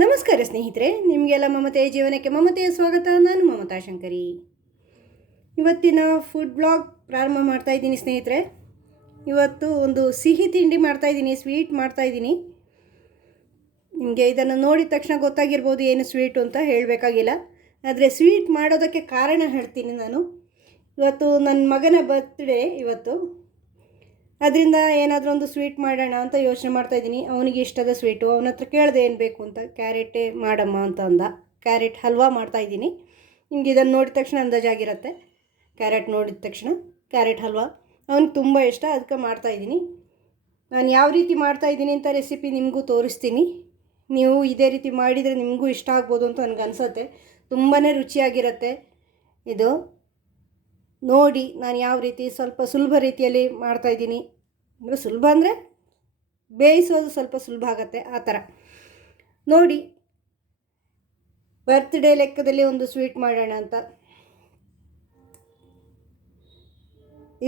ನಮಸ್ಕಾರ ಸ್ನೇಹಿತರೆ, ನಿಮಗೆಲ್ಲ ಮಮತೆಯ ಜೀವನಕ್ಕೆ ಮಮತೆಯ ಸ್ವಾಗತ. ನಾನು ಮಮತಾ ಶಂಕರಿ. ಇವತ್ತಿನ ಫುಡ್ ಬ್ಲಾಗ್ ಪ್ರಾರಂಭ ಮಾಡ್ತಾಯಿದ್ದೀನಿ ಸ್ನೇಹಿತರೆ. ಇವತ್ತು ಒಂದು ಸಿಹಿ ತಿಂಡಿ ಮಾಡ್ತಾಯಿದ್ದೀನಿ, ಸ್ವೀಟ್ ಮಾಡ್ತಾಯಿದ್ದೀನಿ. ನಿಮಗೆ ಇದನ್ನು ನೋಡಿದ ತಕ್ಷಣ ಗೊತ್ತಾಗಿರ್ಬೋದು ಏನು ಸ್ವೀಟು ಅಂತ, ಹೇಳಬೇಕಾಗಿಲ್ಲ. ಆದರೆ ಸ್ವೀಟ್ ಮಾಡೋದಕ್ಕೆ ಕಾರಣ ಹೇಳ್ತೀನಿ ನಾನು. ಇವತ್ತು ನನ್ನ ಮಗನ ಬರ್ತ್ಡೇ ಇವತ್ತು, ಅದರಿಂದ ಏನಾದರೂ ಒಂದು ಸ್ವೀಟ್ ಮಾಡೋಣ ಅಂತ ಯೋಚನೆ ಮಾಡ್ತಾಯಿದ್ದೀನಿ. ಅವನಿಗೆ ಇಷ್ಟದ ಸ್ವೀಟು. ಅವನ ಹತ್ರ ಕೇಳಿದೆ ಏನು ಬೇಕು ಅಂತ. ಕ್ಯಾರೆಟೇ ಮಾಡಮ್ಮ ಅಂತ ಅಂದ. ಕ್ಯಾರೆಟ್ ಹಲ್ವಾ ಮಾಡ್ತಾಯಿದ್ದೀನಿ. ನಿಮ್ಗೆ ಇದನ್ನು ನೋಡಿದ ತಕ್ಷಣ ಅಂದಾಜಾಗಿರುತ್ತೆ. ಕ್ಯಾರೆಟ್ ನೋಡಿದ ತಕ್ಷಣ ಕ್ಯಾರೆಟ್ ಹಲ್ವಾ ಅವನಿಗೆ ತುಂಬ ಇಷ್ಟ, ಅದಕ್ಕೆ ಮಾಡ್ತಾಯಿದ್ದೀನಿ. ನಾನು ಯಾವ ರೀತಿ ಮಾಡ್ತಾಯಿದ್ದೀನಿ ಅಂತ ರೆಸಿಪಿ ನಿಮಗೂ ತೋರಿಸ್ತೀನಿ. ನೀವು ಇದೇ ರೀತಿ ಮಾಡಿದರೆ ನಿಮಗೂ ಇಷ್ಟ ಆಗ್ಬೋದು ಅಂತ ನನಗನ್ಸುತ್ತೆ. ತುಂಬಾ ರುಚಿಯಾಗಿರುತ್ತೆ ಇದು. ನೋಡಿ ನಾನು ಯಾವ ರೀತಿ ಸ್ವಲ್ಪ ಸುಲಭ ರೀತಿಯಲ್ಲಿ ಮಾಡ್ತಾಯಿದ್ದೀನಿ. ಅಂದರೆ ಸುಲಭ ಅಂದರೆ ಬೇಯಿಸೋದು ಸ್ವಲ್ಪ ಸುಲಭ ಆಗುತ್ತೆ, ಆ ಥರ ನೋಡಿ. ಬರ್ತ್ಡೇ ಲೆಕ್ಕದಲ್ಲಿ ಒಂದು ಸ್ವೀಟ್ ಮಾಡೋಣ ಅಂತ.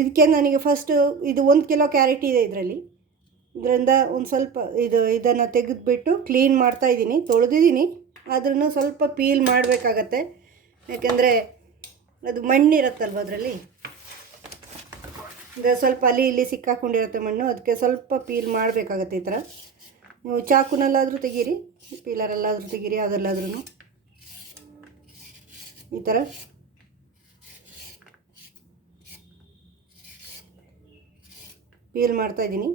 ಇದಕ್ಕೆ ನನಗೆ ಫಸ್ಟು ಇದು 1 ಕಿಲೋ ಕ್ಯಾರೆಟ್ ಇದೆ ಇದರಿಂದ ಒಂದು ಸ್ವಲ್ಪ ಇದನ್ನು ತೆಗೆದುಬಿಟ್ಟು ಕ್ಲೀನ್ ಮಾಡ್ತಾಯಿದ್ದೀನಿ. ತೊಳೆದಿದ್ದೀನಿ, ಆದ್ರೂ ಸ್ವಲ್ಪ ಪೀಲ್ ಮಾಡಬೇಕಾಗತ್ತೆ. ಯಾಕೆಂದರೆ ಅದು ಮಣ್ಣಿರುತ್ತಲ್ವ ಅದರಲ್ಲಿ, ಈಗ ಸ್ವಲ್ಪ ಅಲ್ಲಿ ಇಲ್ಲಿ ಸಿಕ್ಕಾಕೊಂಡಿರುತ್ತೆ ಮಣ್ಣು. ಅದಕ್ಕೆ ಸ್ವಲ್ಪ ಪೀಲ್ ಮಾಡಬೇಕಾಗತ್ತೆ. ಈ ಥರ ನೀವು ಚಾಕುನಲ್ಲಾದರೂ ತೆಗೀರಿ, ಪೀಲರಲ್ಲಾದರೂ ತೆಗೀರಿ, ಅದರಲ್ಲಾದ್ರೂ ಈ ಥರ ಪೀಲ್ ಮಾಡ್ತಾಯಿದ್ದೀನಿ.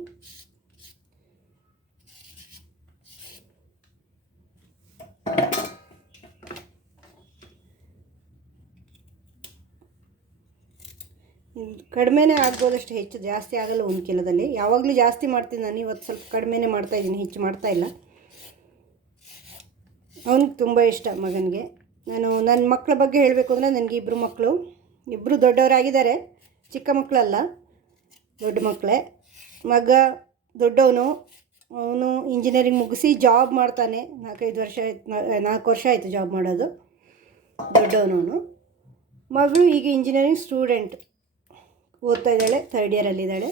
ಕಡಿಮೆನೇ ಆಗ್ಬೋದಷ್ಟು, ಹೆಚ್ಚು ಜಾಸ್ತಿ ಆಗಲ್ಲ 1 ಕಿಲೋದಲ್ಲಿ. ಯಾವಾಗಲೂ ಜಾಸ್ತಿ ಮಾಡ್ತೀನಿ ನಾನು, ಇವತ್ತು ಸ್ವಲ್ಪ ಕಡಿಮೆನೇ ಮಾಡ್ತಾಯಿದ್ದೀನಿ, ಹೆಚ್ಚು ಮಾಡ್ತಾಯಿಲ್ಲ. ಅವನಿಗೆ ತುಂಬ ಇಷ್ಟ ಮಗನಿಗೆ. ನಾನು ನನ್ನ ಮಕ್ಕಳ ಬಗ್ಗೆ ಹೇಳಬೇಕು ಅಂದರೆ, ನನಗೆ 2 ಮಕ್ಕಳು, 2 ದೊಡ್ಡವರಾಗಿದ್ದಾರೆ. ಚಿಕ್ಕ ಮಕ್ಕಳಲ್ಲ, ದೊಡ್ಡ ಮಕ್ಕಳೇ. ಮಗ ದೊಡ್ಡವನು, ಅವನು ಇಂಜಿನಿಯರಿಂಗ್ ಮುಗಿಸಿ ಜಾಬ್ ಮಾಡ್ತಾನೆ. 4 ವರ್ಷ ಆಯಿತು ಜಾಬ್ ಮಾಡೋದು. ದೊಡ್ಡವನು. ಮಗಳು ಈಗ ಇಂಜಿನಿಯರಿಂಗ್ ಸ್ಟೂಡೆಂಟ್, ಓದ್ತಾ ಇದ್ದಾಳೆ, 3rd ಇಯರಲ್ಲಿದ್ದಾಳೆ.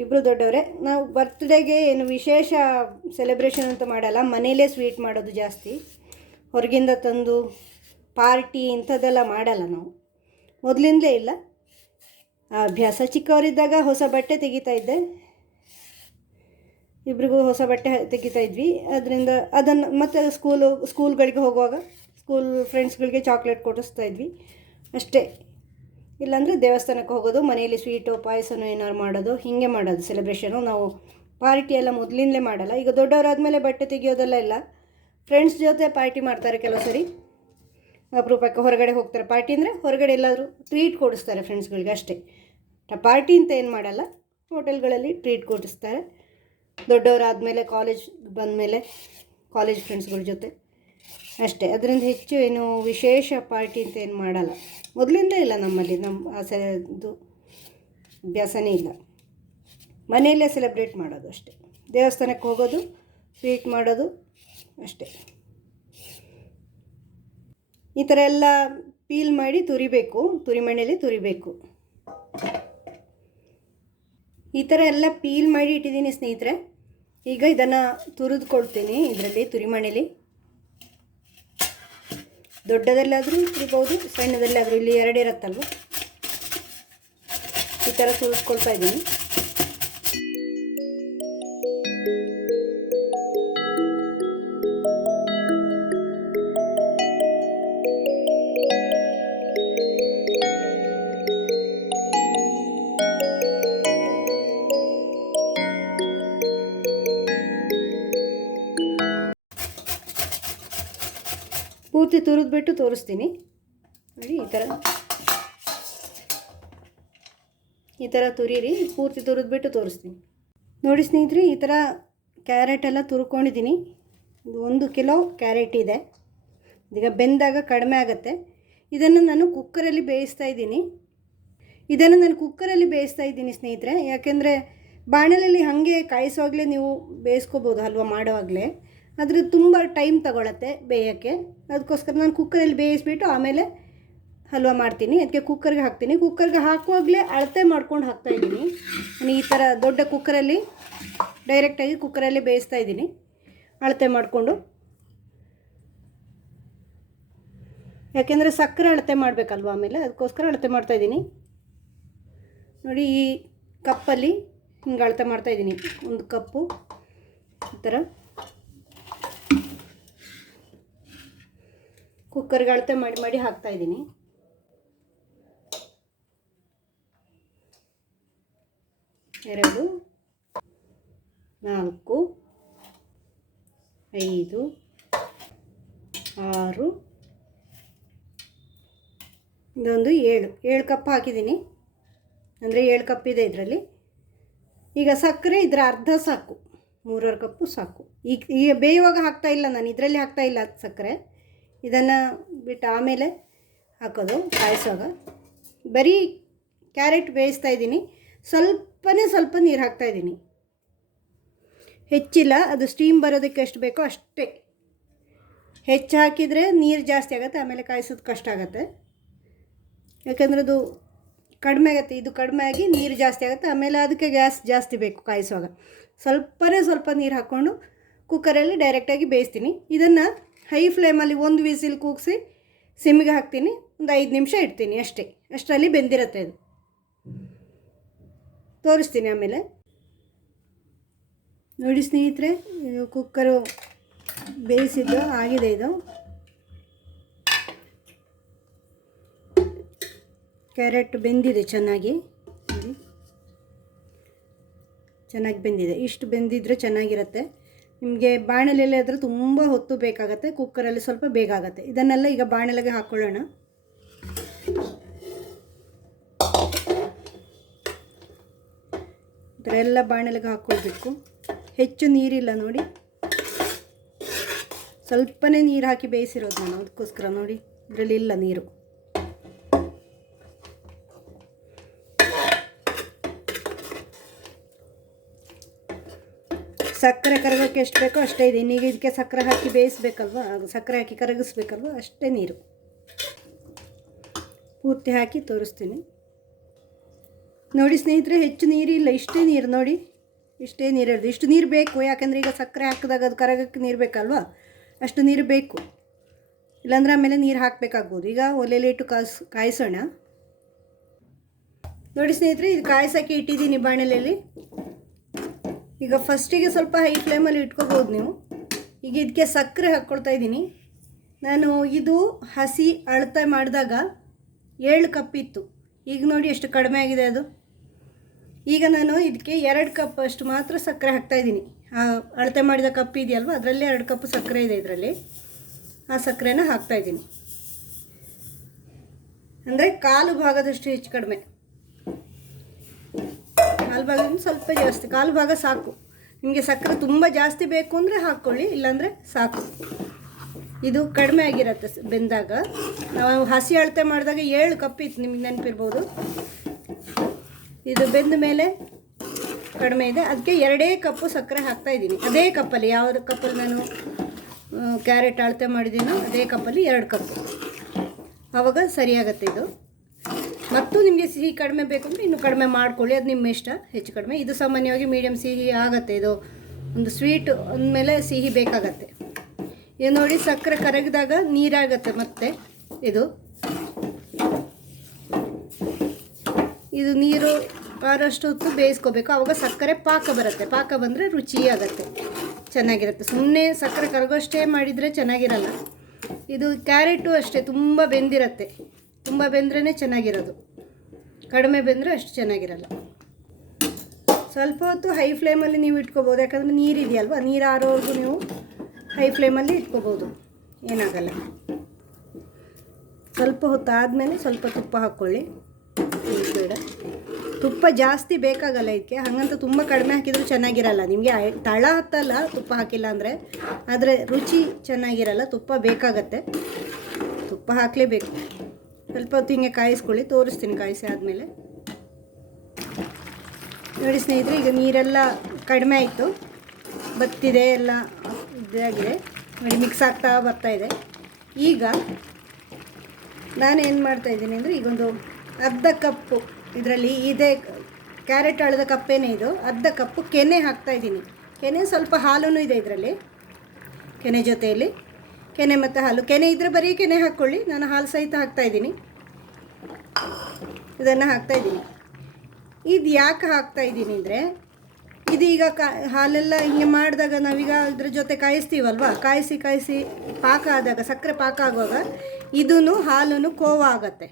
2 ದೊಡ್ಡವರೇ. ನಾವು ಬರ್ತ್ಡೇಗೆ ಏನು ವಿಶೇಷ ಸೆಲೆಬ್ರೇಷನ್ ಅಂತ ಮಾಡಲ್ಲ, ಮನೇಲೇ ಸ್ವೀಟ್ ಮಾಡೋದು ಜಾಸ್ತಿ. ಹೊರಗಿಂದ ತಂದು ಪಾರ್ಟಿ ಇಂಥದ್ದೆಲ್ಲ ಮಾಡಲ್ಲ ನಾವು, ಮೊದಲಿಂದಲೇ ಇಲ್ಲ ಅಭ್ಯಾಸ. ಚಿಕ್ಕವರಿದ್ದಾಗ ಹೊಸ ಬಟ್ಟೆ ತೆಗಿತಾಯಿದ್ದೆ, ಇಬ್ರಿಗೂ ಹೊಸ ಬಟ್ಟೆ ತೆಗಿತಾಯಿದ್ವಿ. ಅದರಿಂದ ಅದನ್ನು ಮತ್ತು ಸ್ಕೂಲ್ಗಳಿಗೆ ಹೋಗುವಾಗ ಸ್ಕೂಲ್ ಫ್ರೆಂಡ್ಸ್ಗಳಿಗೆ ಚಾಕ್ಲೇಟ್ ಕೊಡಿಸ್ತಾಯಿದ್ವಿ ಅಷ್ಟೇ. ಇಲ್ಲಾಂದರೆ ದೇವಸ್ಥಾನಕ್ಕೆ ಹೋಗೋದು, ಮನೆಯಲ್ಲಿ ಸ್ವೀಟು ಪಾಯಸನೋ ಏನಾರು ಮಾಡೋದು, ಹೀಗೆ ಮಾಡೋದು ಸೆಲೆಬ್ರೇಷನು. ನಾವು ಪಾರ್ಟಿ ಎಲ್ಲ ಮೊದಲಿಂದಲೇ ಮಾಡಲ್ಲ. ಈಗ ದೊಡ್ಡವರಾದಮೇಲೆ ಬಟ್ಟೆ ತೆಗಿಯೋದೆಲ್ಲ ಇಲ್ಲ. ಫ್ರೆಂಡ್ಸ್ ಜೊತೆ ಪಾರ್ಟಿ ಮಾಡ್ತಾರೆ ಕೆಲವು ಸರಿ, ಅಪರೂಪಕ್ಕೆ ಹೊರಗಡೆ ಹೋಗ್ತಾರೆ. ಪಾರ್ಟಿ ಅಂದರೆ ಹೊರಗಡೆ ಎಲ್ಲಾದರೂ ಟ್ರೀಟ್ ಕೊಡಿಸ್ತಾರೆ ಫ್ರೆಂಡ್ಸ್ಗಳಿಗೆ ಅಷ್ಟೇ. ಪಾರ್ಟಿ ಅಂತ ಏನು ಮಾಡಲ್ಲ, ಹೋಟೆಲ್ಗಳಲ್ಲಿ ಟ್ರೀಟ್ ಕೊಡಿಸ್ತಾರೆ. ದೊಡ್ಡವರಾದಮೇಲೆ ಕಾಲೇಜ್ ಬಂದಮೇಲೆ ಕಾಲೇಜ್ ಫ್ರೆಂಡ್ಸ್ಗಳ ಜೊತೆ ಅಷ್ಟೇ. ಅದರಿಂದ ಹೆಚ್ಚು ಏನು ವಿಶೇಷ ಪಾರ್ಟಿ ಅಂತ ಏನು ಮಾಡಲ್ಲ, ಮೊದಲಿಂದ ಇಲ್ಲ ನಮ್ಮಲ್ಲಿ. ಇದು ಅಭ್ಯಾಸನೇ ಇಲ್ಲ. ಮನೆಯಲ್ಲೇ ಸೆಲೆಬ್ರೇಟ್ ಮಾಡೋದು ಅಷ್ಟೇ. ದೇವಸ್ಥಾನಕ್ಕೆ ಹೋಗೋದು, ಸ್ವೀಟ್ ಮಾಡೋದು ಅಷ್ಟೇ. ಈ ಥರ ಎಲ್ಲ ಪೀಲ್ ಮಾಡಿ ತುರಿಬೇಕು, ತುರಿಮಣೆಯಲ್ಲಿ ತುರಿಬೇಕು. ಈ ಥರ ಎಲ್ಲ ಪೀಲ್ ಮಾಡಿ ಇಟ್ಟಿದ್ದೀನಿ ಸ್ನೇಹಿತರೆ. ಈಗ ಇದನ್ನು ತುರಿದುಕೊಳ್ತೀನಿ ಇದರಲ್ಲಿ, ತುರಿಮಣೆಯಲ್ಲಿ. ದೊಡ್ಡದಲ್ಲಾದರೂ ತುರಿಬೋದು, ಸಣ್ಣದಲ್ಲಾದರೂ. ಇಲ್ಲಿ 2 ಇರುತ್ತಲ್ವ, ಈ ಥರ ತುರಿಸ್ಕೊಳ್ತಾ ಇದ್ದೀನಿ. ಪೂರ್ತಿ ತುರಿದ್ಬಿಟ್ಟು ತೋರಿಸ್ತೀನಿ ನೋಡಿ. ಈ ಥರ ತುರೀರಿ, ಪೂರ್ತಿ ತುರಿದ್ಬಿಟ್ಟು ತೋರಿಸ್ತೀನಿ ನೋಡಿ ಸ್ನೇಹಿತರೆ. ಈ ಥರ ಕ್ಯಾರೆಟ್ ಎಲ್ಲ ತುರ್ಕೊಂಡಿದ್ದೀನಿ. ಇದು 1 ಕಿಲೋ ಕ್ಯಾರೆಟ್ ಇದೆ. ಈಗ ಬೆಂದಾಗ ಕಡಿಮೆ ಆಗುತ್ತೆ. ಇದನ್ನು ನಾನು ಕುಕ್ಕರಲ್ಲಿ ಬೇಯಿಸ್ತಾ ಇದ್ದೀನಿ ಸ್ನೇಹಿತರೆ. ಯಾಕೆಂದರೆ ಬಾಣಲೆಯಲ್ಲಿ ಹಾಗೆ ಕಾಯಿಸುವಾಗಲೇ ನೀವು ಬೇಯಿಸ್ಕೋಬೋದು, ಹಲ್ವಾ ಮಾಡುವಾಗಲೇ. ಆದರೆ ತುಂಬ ಟೈಮ್ ತಗೊಳತ್ತೆ ಬೇಯೋಕ್ಕೆ. ಅದಕ್ಕೋಸ್ಕರ ನಾನು ಕುಕ್ಕರಲ್ಲಿ ಬೇಯಿಸ್ಬಿಟ್ಟು ಆಮೇಲೆ ಹಲ್ವಾ ಮಾಡ್ತೀನಿ. ಅದಕ್ಕೆ ಕುಕ್ಕರ್ಗೆ ಹಾಕ್ತೀನಿ. ಕುಕ್ಕರ್ಗೆ ಹಾಕುವಾಗಲೇ ಅಳತೆ ಮಾಡ್ಕೊಂಡು ಹಾಕ್ತಾಯಿದ್ದೀನಿ. ನಾನು ಈ ಥರ ದೊಡ್ಡ ಕುಕ್ಕರಲ್ಲಿ ಡೈರೆಕ್ಟಾಗಿ ಕುಕ್ಕರಲ್ಲಿ ಬೇಯಿಸ್ತಾ ಇದ್ದೀನಿ. ಅಳತೆ ಮಾಡಿಕೊಂಡು, ಯಾಕೆಂದರೆ ಸಕ್ಕರೆ ಅಳತೆ ಮಾಡಬೇಕಲ್ವ ಆಮೇಲೆ, ಅದಕ್ಕೋಸ್ಕರ ಅಳತೆ ಮಾಡ್ತಾಯಿದ್ದೀನಿ. ನೋಡಿ ಈ ಕಪ್ಪಲ್ಲಿ ಹಿಂಗೆ ಅಳತೆ ಮಾಡ್ತಾಯಿದ್ದೀನಿ. 1 ಕಪ್ಪು ಈ ಥರ ಕುಕ್ಕರ್ಗೆ ಅಳತೆ ಮಾಡಿ ಮಾಡಿ ಹಾಕ್ತಾಯಿದ್ದೀನಿ. 2 4 5 6 ಇದೊಂದು 7 ಕಪ್ ಹಾಕಿದ್ದೀನಿ. ಅಂದರೆ 7 ಕಪ್ ಇದೆ ಇದರಲ್ಲಿ. ಈಗ ಸಕ್ಕರೆ ಇದರ ಅರ್ಧ ಸಾಕು, 3.5 ಕಪ್ಪು ಸಾಕು. ಈಗ ಬೇಯುವಾಗ ಹಾಕ್ತಾಯಿಲ್ಲ ನಾನು, ಇದರಲ್ಲಿ ಹಾಕ್ತಾಯಿಲ್ಲ ಸಕ್ಕರೆ. ಇದನ್ನು ಬಿಟ್ಟು ಆಮೇಲೆ ಹಾಕೋದು ಕಾಯಿಸುವಾಗ. ಬರೀ ಕ್ಯಾರೆಟ್ ಬೇಯಿಸ್ತಾ ಇದ್ದೀನಿ. ಸ್ವಲ್ಪ ನೀರು ಹಾಕ್ತಾಯಿದ್ದೀನಿ, ಹೆಚ್ಚಿಲ್ಲ. ಅದು ಸ್ಟೀಮ್ ಬರೋದಕ್ಕೆ ಎಷ್ಟು ಬೇಕೋ ಅಷ್ಟೇ. ಹೆಚ್ಚು ಹಾಕಿದರೆ ನೀರು ಜಾಸ್ತಿ ಆಗುತ್ತೆ, ಆಮೇಲೆ ಕಾಯಿಸೋದು ಕಷ್ಟ ಆಗುತ್ತೆ. ಯಾಕಂದರೆ ಅದು ಕಡಿಮೆ ಆಗುತ್ತೆ, ಇದು ಕಡಿಮೆ ಆಗಿ ನೀರು ಜಾಸ್ತಿ ಆಗುತ್ತೆ, ಆಮೇಲೆ ಅದಕ್ಕೆ ಗ್ಯಾಸ್ ಜಾಸ್ತಿ ಬೇಕು ಕಾಯಿಸುವಾಗ. ಸ್ವಲ್ಪ ನೀರು ಹಾಕ್ಕೊಂಡು ಕುಕ್ಕರಲ್ಲಿ ಡೈರೆಕ್ಟಾಗಿ ಬೇಯಿಸ್ತೀನಿ. ಇದನ್ನು ಹೈ ಫ್ಲೇಮಲ್ಲಿ 1 ವಿಸಿಲ್ ಕೂಗಿಸಿ ಸಿಮ್ಮಿಗೆ ಹಾಕ್ತೀನಿ. ಒಂದು 5 ನಿಮಿಷ ಇಡ್ತೀನಿ ಅಷ್ಟೇ. ಅಷ್ಟರಲ್ಲಿ ಬೆಂದಿರುತ್ತೆ ಇದು. ತೋರಿಸ್ತೀನಿ ಆಮೇಲೆ. ನೋಡಿ ಸ್ನೇಹಿತರೆ, ಕುಕ್ಕರು ಬೇಯಿಸಿದ್ದು ಆಗಿದೆ. ಇದು ಕ್ಯಾರೆಟ್ ಬೆಂದಿದೆ ಚೆನ್ನಾಗಿ. ನೋಡಿ ಚೆನ್ನಾಗಿ ಬೆಂದಿದೆ. ಇಷ್ಟು ಬೆಂದಿದ್ರೆ ಚೆನ್ನಾಗಿರುತ್ತೆ. ನಿಮಗೆ ಬಾಣಲೆಯಲ್ಲಿ ಆದರೆ ತುಂಬ ಹೊತ್ತು ಬೇಕಾಗತ್ತೆ, ಕುಕ್ಕರಲ್ಲಿ ಸ್ವಲ್ಪ ಬೇಗ ಆಗುತ್ತೆ. ಇದನ್ನೆಲ್ಲ ಈಗ ಬಾಣಲೆಗೆ ಹಾಕ್ಕೊಳ್ಳೋಣ. ಇದರೆಲ್ಲ ಬಾಣಲೆಗೆ ಹಾಕ್ಕೊಳ್ಬೇಕು. ಹೆಚ್ಚು ನೀರಿಲ್ಲ ನೋಡಿ, ಸ್ವಲ್ಪನೇ ನೀರು ಹಾಕಿ ಬೇಯಿಸಿರೋದು ನಾನು, ಅದಕ್ಕೋಸ್ಕರ ನೋಡಿ ಇದರಲ್ಲಿ ಇಲ್ಲ ನೀರು. ಸಕ್ಕರೆ ಕರಗೋಕ್ಕೆ ಎಷ್ಟು ಬೇಕೋ ಅಷ್ಟೇ ಇದೆ. ಇನ್ನೀಗ ಇದಕ್ಕೆ ಸಕ್ಕರೆ ಹಾಕಿ ಬೇಯಿಸ್ಬೇಕಲ್ವ, ಸಕ್ಕರೆ ಹಾಕಿ ಕರಗಿಸ್ಬೇಕಲ್ವ, ಅಷ್ಟೇ ನೀರು. ಪೂರ್ತಿ ಹಾಕಿ ತೋರಿಸ್ತೀನಿ. ನೋಡಿ ಸ್ನೇಹಿತರೆ, ಹೆಚ್ಚು ನೀರಿಲ್ಲ, ಇಷ್ಟೇ ನೀರು. ನೋಡಿ ಇಷ್ಟೇ ನೀರು ಇರೋದು. ಇಷ್ಟು ನೀರು ಬೇಕು, ಯಾಕಂದರೆ ಈಗ ಸಕ್ಕರೆ ಹಾಕಿದಾಗ ಅದು ಕರಗಕ್ಕೆ ನೀರು ಬೇಕಲ್ವ, ಅಷ್ಟು ನೀರು ಬೇಕು. ಇಲ್ಲಾಂದರೆ ಆಮೇಲೆ ನೀರು ಹಾಕಬೇಕಾಗ್ಬೋದು. ಈಗ ಒಲೆಯಲ್ಲಿ ಇಟ್ಟು ಕಾಯಿಸೋಣ. ನೋಡಿ ಸ್ನೇಹಿತರೆ, ಇದು ಕಾಯಿಸೋಕ್ಕೆ ಇಟ್ಟಿದ್ದೀನಿ ಬಾಣಲೆಯಲ್ಲಿ. ಈಗ ಫಸ್ಟಿಗೆ ಸ್ವಲ್ಪ ಹೈ ಫ್ಲೇಮಲ್ಲಿ ಇಟ್ಕೋಬೋದು ನೀವು. ಈಗ ಇದಕ್ಕೆ ಸಕ್ಕರೆ ಹಾಕ್ಕೊಳ್ತಾ ಇದ್ದೀನಿ ನಾನು. ಇದು ಹಸಿ ಅಳತೆ ಮಾಡಿದಾಗ 7 ಕಪ್ ಇತ್ತು. ಈಗ ನೋಡಿ ಎಷ್ಟು ಕಡಿಮೆ ಆಗಿದೆ ಅದು. ಈಗ ನಾನು ಇದಕ್ಕೆ 2 ಕಪ್ ಅಷ್ಟು ಮಾತ್ರ ಸಕ್ಕರೆ ಹಾಕ್ತಾಯಿದ್ದೀನಿ. ಅಳತೆ ಮಾಡಿದ ಕಪ್ ಇದೆಯಲ್ವ, ಅದರಲ್ಲೇ 2 ಕಪ್ ಸಕ್ಕರೆ ಇದೆ ಇದರಲ್ಲಿ. ಆ ಸಕ್ಕರೆನ ಹಾಕ್ತಾಯಿದ್ದೀನಿ. ಅಂದರೆ 1/4 ಭಾಗದಷ್ಟು ಹೆಚ್ಚು ಕಡಿಮೆ. 1/4 ಭಾಗದಿಂದ ಸ್ವಲ್ಪ ಜಾಸ್ತಿ, 1/4 ಭಾಗ ಸಾಕು. ನಿಮಗೆ ಸಕ್ಕರೆ ತುಂಬ ಜಾಸ್ತಿ ಬೇಕು ಅಂದರೆ ಹಾಕ್ಕೊಳ್ಳಿ, ಇಲ್ಲಾಂದರೆ ಸಾಕು. ಇದು ಕಡಿಮೆ ಆಗಿರುತ್ತೆ ಬೆಂದಾಗ. ನಾವು ಹಸಿ ಅಳತೆ ಮಾಡಿದಾಗ 7 ಕಪ್ ಇತ್ತು, ನಿಮಗೆ ನೆನಪಿರ್ಬೋದು. ಇದು ಬೆಂದ ಮೇಲೆ ಕಡಿಮೆ ಇದೆ, ಅದಕ್ಕೆ 2 ಕಪ್ಪು ಸಕ್ಕರೆ ಹಾಕ್ತಾಯಿದ್ದೀನಿ. ಅದೇ ಕಪ್ಪಲ್ಲಿ, ಯಾವ ಕಪ್ಪಲ್ಲಿ ನಾನು ಕ್ಯಾರೆಟ್ ಅಳತೆ ಮಾಡಿದ್ದೀನೋ ಅದೇ ಕಪ್ಪಲ್ಲಿ 2 ಕಪ್ಪು. ಆವಾಗ ಸರಿಯಾಗತ್ತೆ ಇದು. ಮತ್ತು ನಿಮಗೆ ಸಿಹಿ ಕಡಿಮೆ ಬೇಕು ಅಂದರೆ ಇನ್ನೂ ಕಡಿಮೆ ಮಾಡ್ಕೊಳ್ಳಿ, ಅದು ನಿಮ್ಮ ಇಷ್ಟ, ಹೆಚ್ಚು ಕಡಿಮೆ. ಇದು ಸಾಮಾನ್ಯವಾಗಿ ಮೀಡಿಯಮ್ ಸಿಹಿ ಆಗುತ್ತೆ. ಇದು ಒಂದು ಸ್ವೀಟ್ ಅಂದಮೇಲೆ ಸಿಹಿ ಬೇಕಾಗತ್ತೆ. ಇದು ನೋಡಿ ಸಕ್ಕರೆ ಕರಗಿದಾಗ ನೀರಾಗತ್ತೆ. ಮತ್ತೆ ಇದು ನೀರು ಆರೋಷ್ಟು ಹೊತ್ತು ಬೇಯಿಸ್ಕೋಬೇಕು. ಆವಾಗ ಸಕ್ಕರೆ ಪಾಕ ಬರುತ್ತೆ. ಪಾಕ ಬಂದರೆ ರುಚಿಯಾಗತ್ತೆ, ಚೆನ್ನಾಗಿರುತ್ತೆ. ಸುಮ್ಮನೆ ಸಕ್ಕರೆ ಕರಗೋಷ್ಟೇ ಮಾಡಿದರೆ ಚೆನ್ನಾಗಿರಲ್ಲ. ಇದು ಕ್ಯಾರೆಟು ಅಷ್ಟೇ, ತುಂಬ ಬೆಂದಿರುತ್ತೆ. ತುಂಬ ಬೆಂದ್ರೇ ಚೆನ್ನಾಗಿರೋದು, ಕಡಿಮೆ ಬೆಂದರೆ ಅಷ್ಟು ಚೆನ್ನಾಗಿರಲ್ಲ. ಸ್ವಲ್ಪ ಹೊತ್ತು ಹೈ ಫ್ಲೇಮಲ್ಲಿ ನೀವು ಇಟ್ಕೋಬೋದು, ಯಾಕಂದರೆ ನೀರಿದೆಯಲ್ವ, ನೀರು ಆರೋವರೆಗೂ ನೀವು ಹೈ ಫ್ಲೇಮಲ್ಲಿ ಇಟ್ಕೋಬೋದು, ಏನಾಗಲ್ಲ. ಸ್ವಲ್ಪ ಹೊತ್ತು ಆದಮೇಲೆ ಸ್ವಲ್ಪ ತುಪ್ಪ ಹಾಕ್ಕೊಳ್ಳಿ. ಬೇಡ, ತುಪ್ಪ ಜಾಸ್ತಿ ಬೇಕಾಗಲ್ಲ ಇದಕ್ಕೆ, ಹಾಗಂತ ತುಂಬ ಕಡಿಮೆ ಹಾಕಿದರೂ ಚೆನ್ನಾಗಿರಲ್ಲ. ನಿಮಗೆ ತಳ ಹತ್ತಲ್ಲ ತುಪ್ಪ ಹಾಕಿಲ್ಲ ಅಂದರೆ, ಆದರೆ ರುಚಿ ಚೆನ್ನಾಗಿರಲ್ಲ. ತುಪ್ಪ ಬೇಕಾಗತ್ತೆ, ತುಪ್ಪ ಹಾಕಲೇಬೇಕು. ಸ್ವಲ್ಪ ಹೊತ್ತು ಹಿಂಗೆ ಕಾಯಿಸ್ಕೊಳ್ಳಿ, ತೋರಿಸ್ತೀನಿ ಕಾಯಿಸಿ ಆದಮೇಲೆ. ನೋಡಿ ಸ್ನೇಹಿತರೆ, ಈಗ ನೀರೆಲ್ಲ ಕಡಿಮೆ ಆಯಿತು, ಬತ್ತಿದೆ, ಎಲ್ಲ ಇದಾಗಿದೆ ನೋಡಿ, ಮಿಕ್ಸ್ ಆಗ್ತಾ ಬರ್ತಾಯಿದೆ. ಈಗ ನಾನೇನು ಮಾಡ್ತಾಯಿದ್ದೀನಿ ಅಂದರೆ, ಈಗೊಂದು ಅರ್ಧ ಕಪ್ಪು, ಇದರಲ್ಲಿ ಇದೇ ಕ್ಯಾರೆಟ್ ಅಳದ ಕಪ್ಪೇನೆ ಇದು, ಅರ್ಧ ಕಪ್ಪು ಕೆನೆ ಹಾಕ್ತಾಯಿದ್ದೀನಿ. ಕೆನೆ ಸ್ವಲ್ಪ ಹಾಲೂ ಇದೆ ಇದರಲ್ಲಿ. ಕೆನೆ ಜೊತೆಯಲ್ಲಿ ಕೆನೆ ಮತ್ತು ಹಾಲು. ಕೆನೆ ಇದ್ದರೆ ಬರೀ ಕೆನೆ ಹಾಕ್ಕೊಳ್ಳಿ, ನಾನು ಹಾಲು ಸಹಿತ ಹಾಕ್ತಾಯಿದ್ದೀನಿ. ಇದನ್ನು ಹಾಕ್ತಾಯಿದ್ದೀನಿ. ಇದು ಯಾಕೆ ಹಾಕ್ತಾಯಿದ್ದೀನಿ ಅಂದರೆ, ಇದೀಗ ಹಾಲೆಲ್ಲ ಹಿಂಗೆ ಮಾಡಿದಾಗ ನಾವೀಗ ಇದ್ರ ಜೊತೆ ಕಾಯಿಸ್ತೀವಲ್ವ, ಕಾಯಿಸಿ ಪಾಕ ಆದಾಗ, ಸಕ್ಕರೆ ಪಾಕ ಆಗುವಾಗ ಇದೂ ಹಾಲು ಕೋವಾ ಆಗುತ್ತೆ.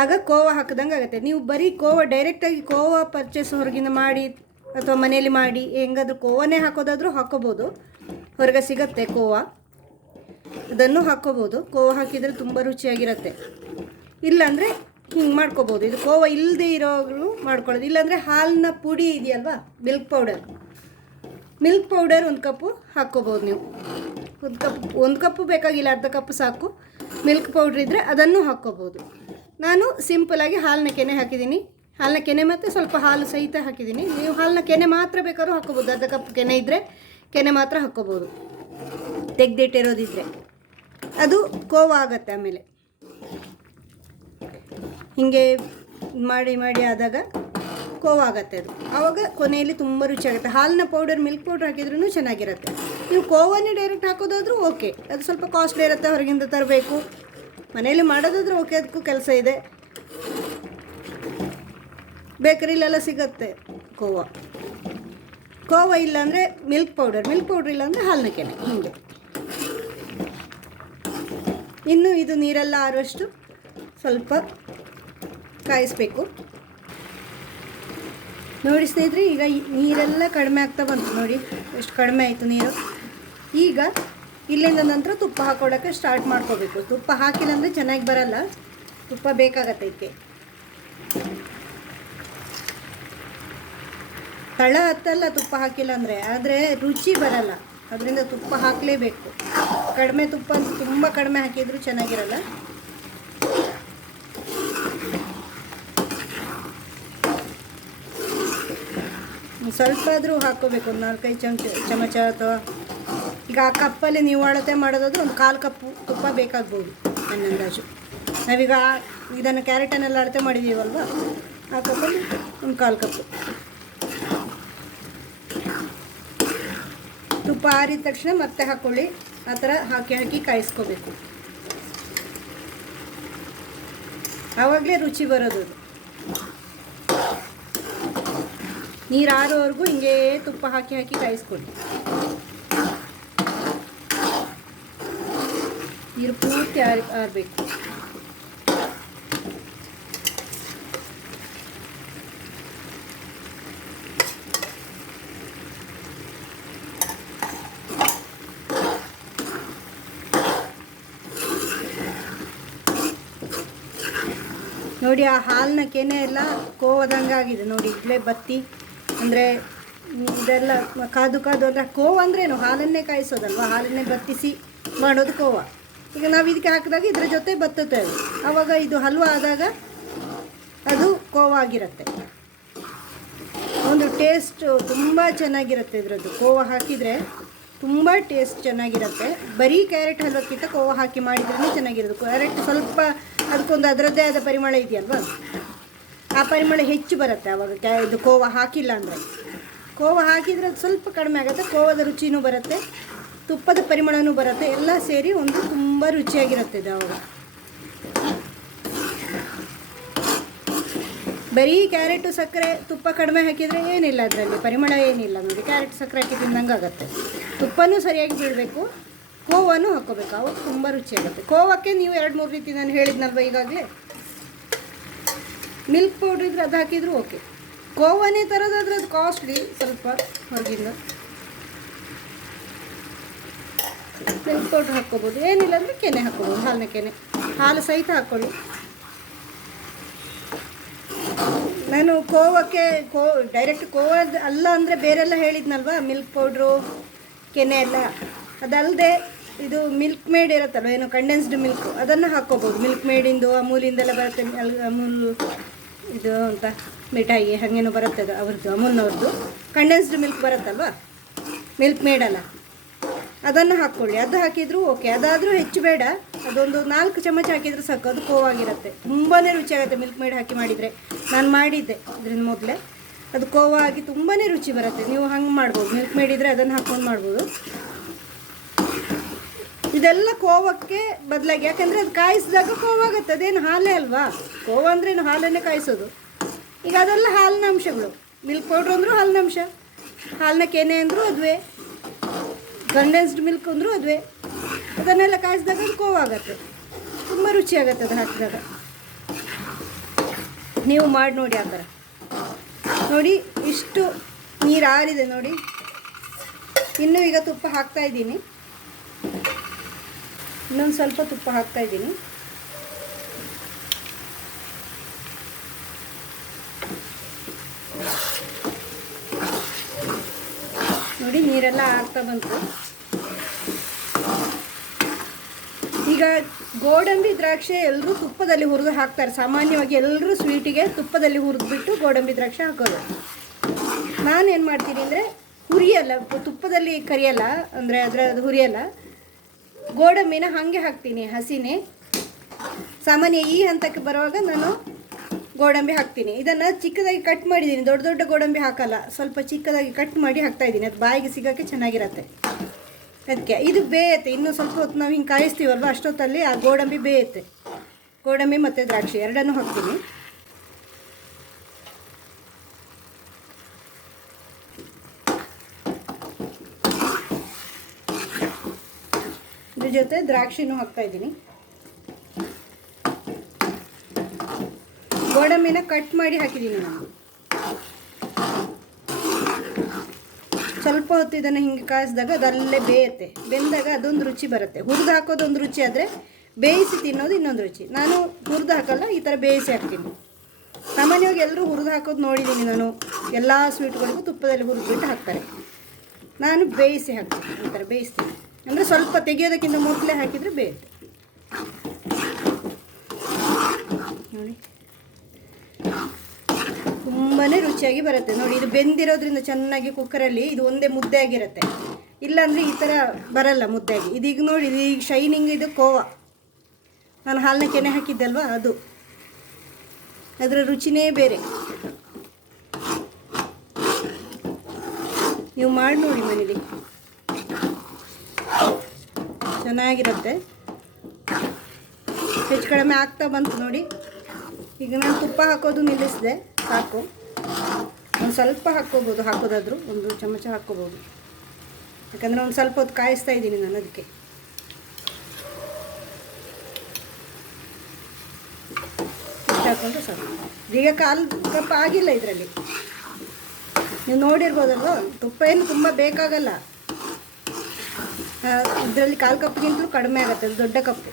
ಆಗ ಕೋವಾ ಹಾಕಿದಂಗೆ ಆಗುತ್ತೆ. ನೀವು ಬರೀ ಕೋವಾ ಡೈರೆಕ್ಟಾಗಿ ಕೋವಾ ಪರ್ಚೇಸ್ ಹೊರಗಿಂದ ಮಾಡಿ ಅಥವಾ ಮನೆಯಲ್ಲಿ ಮಾಡಿ ಹೆಂಗಾದ್ರೂ ಕೋವಾನೇ ಹಾಕೋದಾದರೂ ಹಾಕೋಬೋದು. ಹೊರಗೆ ಸಿಗುತ್ತೆ ಕೋವಾ, ಅದನ್ನು ಹಾಕ್ಕೋಬೋದು. ಕೋವಾ ಹಾಕಿದರೆ ತುಂಬ ರುಚಿಯಾಗಿರುತ್ತೆ. ಇಲ್ಲಾಂದರೆ ಹಿಂಗೆ ಮಾಡ್ಕೋಬೋದು. ಇದು ಕೋವಾ ಇಲ್ಲದೆ ಇರೋರು ಮಾಡ್ಕೊಳ್ಳೋದು. ಇಲ್ಲಾಂದರೆ ಹಾಲಿನ ಪುಡಿ ಇದೆಯಲ್ವಾ, ಮಿಲ್ಕ್ ಪೌಡರ್ 1 ಕಪ್ಪು ಹಾಕ್ಕೋಬೋದು ನೀವು. ಒಂದು ಕಪ್ಪು ಬೇಕಾಗಿಲ್ಲ, ಅರ್ಧ ಕಪ್ಪು ಸಾಕು. ಮಿಲ್ಕ್ ಪೌಡ್ರ್ ಇದ್ದರೆ ಅದನ್ನು ಹಾಕ್ಕೋಬೋದು. ನಾನು ಸಿಂಪಲಾಗಿ ಹಾಲಿನ ಕೆನೆ ಹಾಕಿದ್ದೀನಿ. ಹಾಲಿನ ಕೆನೆ ಮತ್ತು ಸ್ವಲ್ಪ ಹಾಲು ಸಹಿತ ಹಾಕಿದ್ದೀನಿ. ನೀವು ಹಾಲಿನ ಕೆನೆ ಮಾತ್ರ ಬೇಕಾದ್ರೂ ಹಾಕ್ಕೋಬೋದು. ಅರ್ಧ ಕಪ್ ಕೆನೆ ಇದ್ದರೆ ಕೆನೆ ಮಾತ್ರ ಹಾಕ್ಕೋಬೋದು, ತೆಗೆದಿಟ್ಟಿರೋದಿದ್ದರೆ. ಅದು ಕೋವಾ ಆಗುತ್ತೆ. ಆಮೇಲೆ ಹೀಗೆ ಮಾಡಿ ಆದಾಗ ಕೋವಾ ಆಗುತ್ತೆ ಅದು. ಆವಾಗ ಕೊನೆಯಲ್ಲಿ ತುಂಬ ರುಚಿಯಾಗುತ್ತೆ. ಹಾಲಿನ ಪೌಡರ್, ಮಿಲ್ಕ್ ಪೌಡರ್ ಹಾಕಿದ್ರೂ ಚೆನ್ನಾಗಿರುತ್ತೆ. ನೀವು ಕೋವಾನೇ ಡೈರೆಕ್ಟ್ ಹಾಕೋದಾದರೂ ಓಕೆ, ಅದು ಸ್ವಲ್ಪ ಕಾಸ್ಟ್ಲಿ ಇರುತ್ತೆ, ಹೊರಗಿಂದ ತರಬೇಕು. ಮನೆಯಲ್ಲಿ ಮಾಡೋದಾದ್ರೂ ಓಕೆ, ಅದಕ್ಕೂ ಕೆಲಸ ಇದೆ. ಬೇಕರಿಲೆಲ್ಲ ಸಿಗುತ್ತೆ ಕೋವಾ ಇಲ್ಲಾಂದರೆ ಮಿಲ್ಕ್ ಪೌಡರ್ ಇಲ್ಲಾಂದರೆ ಹಾಲಿನ ಕೆನೆ. ಹೀಗೆ ಇನ್ನು ಇದು ನೀರೆಲ್ಲ ಆರುವಷ್ಟು ಸ್ವಲ್ಪ ಕಾಯಿಸಬೇಕು. ನೋಡಿ ಸ್ನೇಹಿತರೆ, ಈಗ ನೀರೆಲ್ಲ ಕಡಿಮೆ ಆಗ್ತಾ ಬಂತು. ನೋಡಿ ಎಷ್ಟು ಕಡಿಮೆ ಆಯಿತು ನೀರು. ಈಗ ಇಲ್ಲಿಂದ ನಂತರ ತುಪ್ಪ ಹಾಕೊಳ್ಳೋಕ್ಕೆ ಸ್ಟಾರ್ಟ್ ಮಾಡ್ಕೋಬೇಕು. ತುಪ್ಪ ಹಾಕಿಲ್ಲ ಅಂದರೆ ಚೆನ್ನಾಗಿ ಬರಲ್ಲ, ತುಪ್ಪ ಬೇಕಾಗತ್ತೆ ಇದಕ್ಕೆ. ತಳ ಹತ್ತಲ್ಲ ತುಪ್ಪ ಹಾಕಿಲ್ಲ ಅಂದರೆ, ಆದರೆ ರುಚಿ ಬರಲ್ಲ. ಅದರಿಂದ ತುಪ್ಪ ಹಾಕಲೇಬೇಕು. ಕಡಿಮೆ ತುಪ್ಪ ಅಂತ ತುಂಬ ಕಡಿಮೆ ಹಾಕಿದರೂ ಚೆನ್ನಾಗಿರಲ್ಲ. ಸ್ವಲ್ಪ ಆದರೂ ಹಾಕ್ಕೋಬೇಕು, ಒಂದು 4-5 ಚಮಚ ಅಥವಾ ಈಗ ಆ ಕಪ್ಪಲ್ಲಿ ನೀವು ಅಳತೆ ಮಾಡೋದಾದ್ರೆ ಒಂದು 1/4 ಕಪ್ಪು ತುಪ್ಪ ಬೇಕಾಗ್ಬೋದು ನನ್ನ ಅಂದಾಜು. ನಾವೀಗ ಇದನ್ನು ಕ್ಯಾರೆಟನ್ನೆಲ್ಲ ಅಳತೆ ಮಾಡಿದ್ದೀವಲ್ವ, ಆ ಕಪ್ಪಲ್ಲಿ ಒಂದು 1/4 ಕಪ್ಪು ತುಪ್ಪ. ಆರಿದ ತಕ್ಷಣ ಮತ್ತೆ ಹಾಕ್ಕೊಳ್ಳಿ. ಆ ಥರ ಹಾಕಿ ಕಾಯಿಸ್ಕೋಬೇಕು. ಆವಾಗಲೇ ರುಚಿ ಬರೋದು. ನೀರು ಆರೋವರೆಗೂ ಹಿಂಗೆ ತುಪ್ಪ ಹಾಕಿ ಕಾಯಿಸ್ಕೊಳ್ಳಿ. ನೀರು ಪೂರ್ತಿ ಆರಬೇಕು. ನೋಡಿ, ಆ ಹಾಲಿನ ಕೆನೆ ಎಲ್ಲ ಕೋವದಂಗೆ ಆಗಿದೆ ನೋಡಿ. ಇಲ್ಲೇ ಬತ್ತಿ ಅಂದರೆ ಇದೆಲ್ಲ ಕಾದು ಅಂದರೆ ಕೋವಾ ಅಂದ್ರೇನು, ಹಾಲನ್ನೇ ಕಾಯಿಸೋದಲ್ವ, ಹಾಲನ್ನೇ ಬತ್ತಿಸಿ ಮಾಡೋದು ಕೋವಾ. ಈಗ ನಾವು ಇದಕ್ಕೆ ಹಾಕಿದಾಗ ಇದರ ಜೊತೆ ಬತ್ತುತ್ತೆ ಅದು. ಆವಾಗ ಇದು ಹಲ್ವಾ ಆದಾಗ ಅದು ಕೋವಾ ಆಗಿರುತ್ತೆ. ಒಂದು ಟೇಸ್ಟ್ ತುಂಬ ಚೆನ್ನಾಗಿರುತ್ತೆ ಇದರದ್ದು. ಕೋವಾ ಹಾಕಿದರೆ ತುಂಬ ಟೇಸ್ಟ್ ಚೆನ್ನಾಗಿರುತ್ತೆ. ಬರೀ ಕ್ಯಾರೆಟ್ ಹಲ್ವಕ್ಕಿಂತ ಕೋವಾ ಹಾಕಿ ಮಾಡಿದ್ರೂ ಚೆನ್ನಾಗಿರೋದು. ಕ್ಯಾರೆಟ್ ಸ್ವಲ್ಪ ಅದಕ್ಕೊಂದು ಅದರದ್ದೇ ಆದ ಪರಿಮಳ ಇದೆಯಲ್ವ, ಆ ಪರಿಮಳ ಹೆಚ್ಚು ಬರುತ್ತೆ ಆವಾಗ. ಇದು ಕೋವಾ ಹಾಕಿಲ್ಲ ಅಂದರೆ. ಕೋವಾ ಹಾಕಿದರೆ ಅದು ಸ್ವಲ್ಪ ಕಡಿಮೆ ಆಗುತ್ತೆ. ಕೋವಾದ ರುಚಿನೂ ಬರುತ್ತೆ, ತುಪ್ಪದ ಪರಿಮಳನೂ ಬರುತ್ತೆ, ಎಲ್ಲ ಸೇರಿ ಒಂದು ತುಂಬ ರುಚಿಯಾಗಿರುತ್ತೆ ಇದು. ಆವಾಗ ಬರೀ ಕ್ಯಾರೆಟು ಸಕ್ಕರೆ ತುಪ್ಪ ಕಡಿಮೆ ಹಾಕಿದರೆ ಏನಿಲ್ಲ, ಅದರಲ್ಲಿ ಪರಿಮಳ ಏನಿಲ್ಲ ನೋಡಿ. ಕ್ಯಾರೆಟ್ ಸಕ್ಕರೆ ಹಾಕಿ ತಿಂದಂಗೆ ಆಗುತ್ತೆ. ತುಪ್ಪನೂ ಸರಿಯಾಗಿ ಬೀಳಬೇಕು, ಕೋವಾನು ಹಾಕ್ಕೋಬೇಕು, ಅವಾಗ ತುಂಬ ರುಚಿಯಾಗುತ್ತೆ. ಕೋವಕ್ಕೆ ನೀವು 2-3 ರೀತಿ ನಾನು ಹೇಳಿದ್ನಲ್ವ ಈಗಾಗಲೇ. ಮಿಲ್ಕ್ ಪೌಡ್ರ್ ಇದ್ರೆ ಅದು ಹಾಕಿದರೂ ಓಕೆ. ಕೋವಾನೇ ತರೋದಾದ್ರೆ ಅದು ಕಾಸ್ಟ್ಲಿ ಸ್ವಲ್ಪ ಹೊರಗಿಂದ. ಮಿಲ್ಕ್ ಪೌಡ್ರ್ ಹಾಕ್ಕೋಬೋದು, ಏನಿಲ್ಲ ಅಂದರೆ ಕೆನೆ ಹಾಕ್ಕೋಬೋದು, ಹಾಲಿನ ಕೆನೆ. ಹಾಲು ಸಹಿತ ಹಾಕ್ಕೊಳ್ಳಿ. ನಾನು ಕೋವಕ್ಕೆ ಡೈರೆಕ್ಟ್ ಕೋವಾ ಅಲ್ಲ ಅಂದರೆ ಬೇರೆಲ್ಲ ಹೇಳಿದ್ನಲ್ವ, ಮಿಲ್ಕ್ ಪೌಡ್ರು ಕೆನೆ ಎಲ್ಲ. ಅದಲ್ಲದೆ ಇದು ಮಿಲ್ಕ್ ಮೇಡ್ ಇರುತ್ತಲ್ವ, ಏನು ಕಂಡೆನ್ಸ್ಡ್ ಮಿಲ್ಕ್, ಅದನ್ನು ಹಾಕ್ಕೋಬೋದು. ಮಿಲ್ಕ್ ಮೇಡಿಂದು ಅಮೂಲಿಂದೆಲ್ಲ ಬರುತ್ತೆ. ಅಮೂಲ್ ಇದು ಅಂತ ಮಿಠಾಯಿ ಹಾಗೇನೋ ಬರುತ್ತೆ, ಅದು ಅವ್ರದ್ದು ಅಮೂಲ್ನವ್ರದ್ದು ಕಂಡೆನ್ಸ್ಡ್ ಮಿಲ್ಕ್ ಬರುತ್ತಲ್ವ, ಮಿಲ್ಕ್ ಮೇಡಲ್ಲ, ಅದನ್ನು ಹಾಕ್ಕೊಳ್ಳಿ. ಅದು ಹಾಕಿದರೂ ಓಕೆ. ಅದಾದರೂ ಹೆಚ್ಚು ಬೇಡ, ಅದೊಂದು 4 ಚಮಚ ಹಾಕಿದರೂ ಸಾಕು, ಅದು ಕೋವಾಗಿರುತ್ತೆ. ತುಂಬಾ ರುಚಿಯಾಗುತ್ತೆ ಮಿಲ್ಕ್ ಮೇಡ್ ಹಾಕಿ ಮಾಡಿದರೆ. ನಾನು ಮಾಡಿದ್ದೆ ಇದರಿಂದ ಮೊದಲೇ, ಅದು ಕೋವಾ ಆಗಿ ತುಂಬಾ ರುಚಿ ಬರುತ್ತೆ. ನೀವು ಹಂಗೆ ಮಾಡ್ಬೋದು. ಮಿಲ್ಕ್ ಮೇಡ್ ಇದ್ದರೆ ಅದನ್ನು ಹಾಕ್ಕೊಂಡು ಮಾಡ್ಬೋದು. ಇದೆಲ್ಲ ಕೋವಕ್ಕೆ ಬದಲಾಗಿ, ಯಾಕಂದರೆ ಅದು ಕಾಯಿಸಿದಾಗ ಕೋವಾಗುತ್ತೆ. ಅದೇನು ಹಾಲೇ ಅಲ್ವಾ, ಕೋವ ಅಂದ್ರೇನು ಹಾಲನ್ನೇ ಕಾಯಿಸೋದು. ಈಗ ಅದೆಲ್ಲ ಹಾಲಿನ ಅಂಶಗಳು. ಮಿಲ್ಕ್ ಪೌಡ್ರ್ ಅಂದರೂ ಹಾಲಿನ ಅಂಶ, ಹಾಲಿನ ಕೆನೆ ಅಂದರೂ ಅದುವೇ, ಕಂಡೆನ್ಸ್ಡ್ ಮಿಲ್ಕ್ ಅಂದರೂ ಅದುವೇ. ಅದನ್ನೆಲ್ಲ ಕಾಯಿಸಿದಾಗ ಅದು ಕೋವಾಗತ್ತೆ, ತುಂಬ ರುಚಿಯಾಗತ್ತೆ ಅದು ಹಾಕಿದಾಗ. ನೀವು ಮಾಡಿ ನೋಡಿ ಆ ಥರ. ನೋಡಿ ಇಷ್ಟು ನೀರು ಆರಿದೆ ನೋಡಿ. ಇನ್ನೂ ಈಗ ತುಪ್ಪ ಹಾಕ್ತಾಯಿದ್ದೀನಿ, ಇನ್ನೊಂದು ಸ್ವಲ್ಪ ತುಪ್ಪ ಹಾಕ್ತಾಯಿದ್ದೀನಿ. ನೋಡಿ ನೀರೆಲ್ಲ ಆಗ್ತಾ ಬಂತು. ಈಗ ಗೋಡಂಬಿ ದ್ರಾಕ್ಷಿ ಎಲ್ಲರೂ ತುಪ್ಪದಲ್ಲಿ ಹುರಿದು ಹಾಕ್ತಾರೆ. ಸಾಮಾನ್ಯವಾಗಿ ಎಲ್ಲರೂ ಸ್ವೀಟಿಗೆ ತುಪ್ಪದಲ್ಲಿ ಹುರಿದ್ಬಿಟ್ಟು ಗೋಡಂಬಿ ದ್ರಾಕ್ಷಿ ಹಾಕೋದು. ನಾನೇನು ಮಾಡ್ತೀನಿ ಅಂದರೆ ಹುರಿಯಲ್ಲ, ತುಪ್ಪದಲ್ಲಿ ಕರಿಯಲ್ಲ, ಅಂದರೆ ಅದು ಹುರಿಯಲ್ಲ, ಗೋಡಂಬಿನ ಹಾಗೆ ಹಾಕ್ತೀನಿ ಹಸಿನೇ. ಸಾಮಾನ್ಯ ಈ ಹಂತಕ್ಕೆ ಬರುವಾಗ ನಾನು ಗೋಡಂಬಿ ಹಾಕ್ತೀನಿ. ಇದನ್ನು ಚಿಕ್ಕದಾಗಿ ಕಟ್ ಮಾಡಿದ್ದೀನಿ, ದೊಡ್ಡ ದೊಡ್ಡ ಗೋಡಂಬಿ ಹಾಕಲ್ಲ, ಸ್ವಲ್ಪ ಚಿಕ್ಕದಾಗಿ ಕಟ್ ಮಾಡಿ ಹಾಕ್ತಾಯಿದ್ದೀನಿ. ಅದು ಬಾಯಿಗೆ ಸಿಗೋಕ್ಕೆ ಚೆನ್ನಾಗಿರತ್ತೆ. ಅದಕ್ಕೆ ಇದು ಬೇಯುತ್ತೆ. ಇನ್ನೂ ಸ್ವಲ್ಪ ಹೊತ್ತು ನಾವು ಹಿಂಗೆ ಕಾಯಿಸ್ತೀವಲ್ವ, ಅಷ್ಟೊತ್ತಲ್ಲಿ ಆ ಗೋಡಂಬಿ ಬೇಯುತ್ತೆ. ಗೋಡಂಬಿ ಮತ್ತು ದ್ರಾಕ್ಷಿ ಎರಡನ್ನೂ ಹಾಕ್ತೀನಿ. ಇದ್ರ ಜೊತೆ ದ್ರಾಕ್ಷಿನೂ ಹಾಕ್ತಾಯಿದ್ದೀನಿ. ಗೋಡಂಬಿನ ಕಟ್ ಮಾಡಿ ಹಾಕಿದ್ದೀನಿ ನಾನು. ಸ್ವಲ್ಪ ಹೊತ್ತು ಇದನ್ನು ಹಿಂಗೆ ಕಾಯಿಸಿದಾಗ ಅದಲ್ಲೇ ಬೇಯುತ್ತೆ. ಬೆಂದಾಗ ಅದೊಂದು ರುಚಿ ಬರುತ್ತೆ. ಹುರಿದು ಹಾಕೋದೊಂದು ರುಚಿ ಆದರೆ ಬೇಯಿಸಿ ತಿನ್ನೋದು ಇನ್ನೊಂದು ರುಚಿ. ನಾನು ಹುರಿದು ಹಾಕಲ್ಲ, ಈ ಥರ ಬೇಯಿಸಿ ಹಾಕ್ತೀನಿ. ಸಾಮಾನ್ಯವಾಗಿ ಎಲ್ಲರೂ ಹುರಿದು ಹಾಕೋದು ನೋಡಿದ್ದೀನಿ ನಾನು. ಎಲ್ಲ ಸ್ವೀಟ್ಗಳಿಗೂ ತುಪ್ಪದಲ್ಲಿ ಹುರಿದ್ಬಿಟ್ಟು ಹಾಕ್ತಾರೆ. ನಾನು ಬೇಯಿಸಿ ಹಾಕ್ತೀನಿ, ಈ ಥರ ಬೇಯಿಸ್ತೀನಿ. ಅಂದರೆ ಸ್ವಲ್ಪ ತೆಗೆಯೋದಕ್ಕಿಂತ ಮೊದಲೇ ಹಾಕಿದರೆ ಬೇಯುತ್ತೆ. ನೋಡಿ ತುಂಬಾ ರುಚಿಯಾಗಿ ಬರುತ್ತೆ. ನೋಡಿ ಇದು ಬೆಂದಿರೋದ್ರಿಂದ ಚೆನ್ನಾಗಿ ಕುಕ್ಕರಲ್ಲಿ ಇದು ಒಂದೇ ಮುದ್ದೆ ಆಗಿರುತ್ತೆ. ಇಲ್ಲಾಂದರೆ ಈ ಥರ ಬರಲ್ಲ ಮುದ್ದೆಯಾಗಿ. ಇದೀಗ ನೋಡಿ ಈಗ ಶೈನಿಂಗ್, ಇದು ಕೋವಾ ನಾನು ಹಾಲಿನ ಕೆನೆ ಹಾಕಿದ್ದಲ್ವ ಅದು, ಅದರ ರುಚಿನೇ ಬೇರೆ. ನೀವು ಮಾಡಿ ನೋಡಿ ಮನೇಲಿ, ಚೆನ್ನಾಗಿರುತ್ತೆ. ಹೆಚ್ಚು ಕಡಿಮೆ ಆಗ್ತಾ ಬಂತು ನೋಡಿ. ಈಗ ನಾನು ತುಪ್ಪ ಹಾಕೋದು ನಿಲ್ಲಿಸಿದೆ, ಸಾಕು. ಒಂದು ಸ್ವಲ್ಪ ಹಾಕ್ಕೋಬೋದು, ಹಾಕೋದಾದರೂ ಒಂದು ಚಮಚ ಹಾಕ್ಕೋಬೋದು. ಯಾಕಂದರೆ ಒಂದು ಸ್ವಲ್ಪ ಹೊತ್ತು ಕಾಯಿಸ್ತಾ ಇದ್ದೀನಿ ನಾನು, ಅದಕ್ಕೆ. ಇಷ್ಟು ಹಾಕ್ಕೊಂಡ್ರೆ ಸಾಕು. ಈಗ 1/4 ಕಪ್ ಆಗಿಲ್ಲ ಇದರಲ್ಲಿ. ನೀವು ನೋಡಿರ್ಬೋದಲ್ವ, ತುಪ್ಪ ಏನು ತುಂಬ ಬೇಕಾಗಲ್ಲ. ಇದರಲ್ಲಿ 1/4 ಕಪ್ಗಿಂತಲೂ ಕಡಿಮೆ ಆಗುತ್ತೆ, ಅದು ದೊಡ್ಡ ಕಪ್ಪು.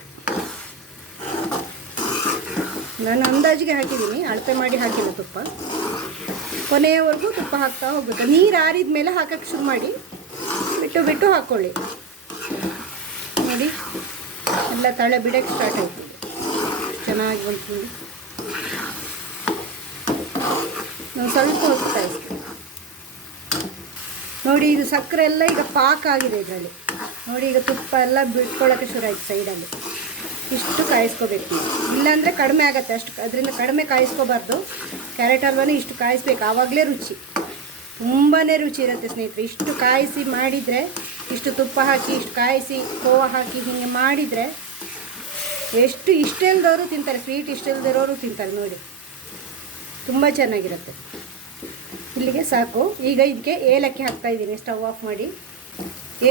ನಾನು ಅಂದಾಜಿಗೆ ಹಾಕಿದ್ದೀನಿ, ಅಳತೆ ಮಾಡಿ ಹಾಕಿಲ್ಲ ತುಪ್ಪ. ಕೊನೆಯವರೆಗೂ ತುಪ್ಪ ಹಾಕ್ತಾ ಹೋಗುತ್ತೆ. ನೀರು ಆರಿದ ಮೇಲೆ ಹಾಕೋಕ್ಕೆ ಶುರು ಮಾಡಿ, ಬಿಟ್ಟು ಬಿಟ್ಟು ಹಾಕ್ಕೊಳ್ಳಿ. ನೋಡಿ ಎಲ್ಲ ತಳೆ ಬಿಡೋಕ್ಕೆ ಸ್ಟಾರ್ಟ್ ಆಯಿತು. ಚೆನ್ನಾಗಿ ಬಂತು. ನಾನು ಸ್ವಲ್ಪ ಹೊತ್ತು ಕಾಯಿಸ್ತೀನಿ. ನೋಡಿ ಇದು ಸಕ್ಕರೆ ಎಲ್ಲ ಈಗ ಪಾಕ ಆಗಿದೆ ಇದರಲ್ಲಿ. ನೋಡಿ ಈಗ ತುಪ್ಪ ಎಲ್ಲ ಬಿಟ್ಕೊಳ್ಳೋಕ್ಕೆ ಶುರು ಆಯಿತು ಸೈಡಲ್ಲಿ. ಇಷ್ಟು ಕಾಯಿಸ್ಕೋಬೇಕು. ಇಲ್ಲಾಂದರೆ ಕಡಿಮೆ ಆಗುತ್ತೆ, ಅಷ್ಟು ಅದರಿಂದ ಕಡಿಮೆ ಕಾಯಿಸ್ಕೋಬಾರ್ದು. ಕ್ಯಾರೆಟ್ ಹಲ್ವಾನೇ ಇಷ್ಟು ಕಾಯಿಸ್ಬೇಕು, ಆವಾಗಲೇ ರುಚಿ. ತುಂಬಾ ರುಚಿ ಇರುತ್ತೆ ಸ್ನೇಹಿತರೆ. ಇಷ್ಟು ಕಾಯಿಸಿ ಮಾಡಿದರೆ, ಇಷ್ಟು ತುಪ್ಪ ಹಾಕಿ, ಇಷ್ಟು ಕಾಯಿಸಿ ಕೋವಾ ಹಾಕಿ ಹೀಗೆ ಮಾಡಿದರೆ ಎಷ್ಟು ಇಷ್ಟೆಲ್ದವರು ತಿಂತಾರೆ. ಸ್ವೀಟ್ ಇಷ್ಟೆಲ್ದಿರೋರು ತಿಂತಾರೆ ನೋಡಿ. ತುಂಬ ಚೆನ್ನಾಗಿರುತ್ತೆ. ಇಲ್ಲಿಗೆ ಸಾಕು. ಈಗ ಇದಕ್ಕೆ ಏಲಕ್ಕಿ ಹಾಕ್ತಾಯಿದ್ದೀನಿ, ಸ್ಟವ್ ಆಫ್ ಮಾಡಿ.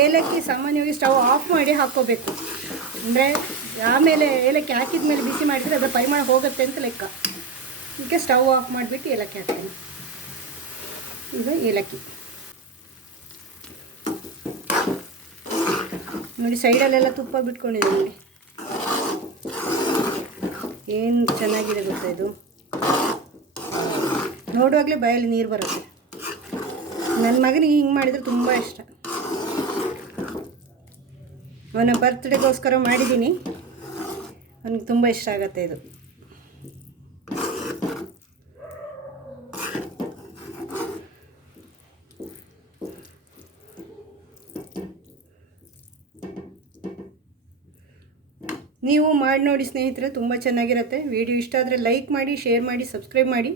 ಏಲಕ್ಕಿ ಸಾಮಾನ್ಯವಾಗಿ ಸ್ಟವ್ ಆಫ್ ಮಾಡಿ ಹಾಕ್ಕೋಬೇಕು. ಅಂದರೆ ಆಮೇಲೆ ಏಲಕ್ಕಿ ಹಾಕಿದ ಮೇಲೆ ಬಿಸಿ ಮಾಡಿದರೆ ಅದರ ಪರಿಮಳ ಹೋಗುತ್ತೆ ಅಂತ ಲೆಕ್ಕ. ಇದಕ್ಕೆ ಸ್ಟವ್ ಆಫ್ ಮಾಡಿಬಿಟ್ಟು ಏಲಕ್ಕಿ ಹಾಕ್ತೀನಿ. ಈಗ ಏಲಕ್ಕಿ ನೋಡಿ, ಸೈಡಲ್ಲೆಲ್ಲ ತುಪ್ಪ ಬಿಟ್ಕೊಂಡಿದೆ ನೋಡಿ. ಏನು ಚೆನ್ನಾಗಿದೆ ಗೊತ್ತಾ ಇದು. ನೋಡುವಾಗಲೇ ಬಾಯಲ್ಲಿ ನೀರು ಬರುತ್ತೆ. ನನ್ನ ಮಗನಿಗೆ ಹಿಂಗೆ ಮಾಡಿದರೆ ತುಂಬ ಇಷ್ಟ. ಅವನ ಬರ್ತ್ಡೇಗೋಸ್ಕರ ಮಾಡಿದ್ದೀನಿ, ಅವನಿಗೆ ತುಂಬ ಇಷ್ಟ ಆಗುತ್ತೆ ಇದು. ನೀವು ಮಾಡಿ ನೋಡಿ ಸ್ನೇಹಿತರೆ, ತುಂಬ ಚೆನ್ನಾಗಿರುತ್ತೆ. ವಿಡಿಯೋ ಇಷ್ಟ ಆದರೆ ಲೈಕ್ ಮಾಡಿ, ಶೇರ್ ಮಾಡಿ, ಸಬ್ಸ್ಕ್ರೈಬ್ ಮಾಡಿ.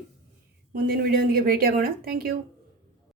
ಮುಂದಿನ ವಿಡಿಯೋದೊಂದಿಗೆ ಭೇಟಿಯಾಗೋಣ. Thank you.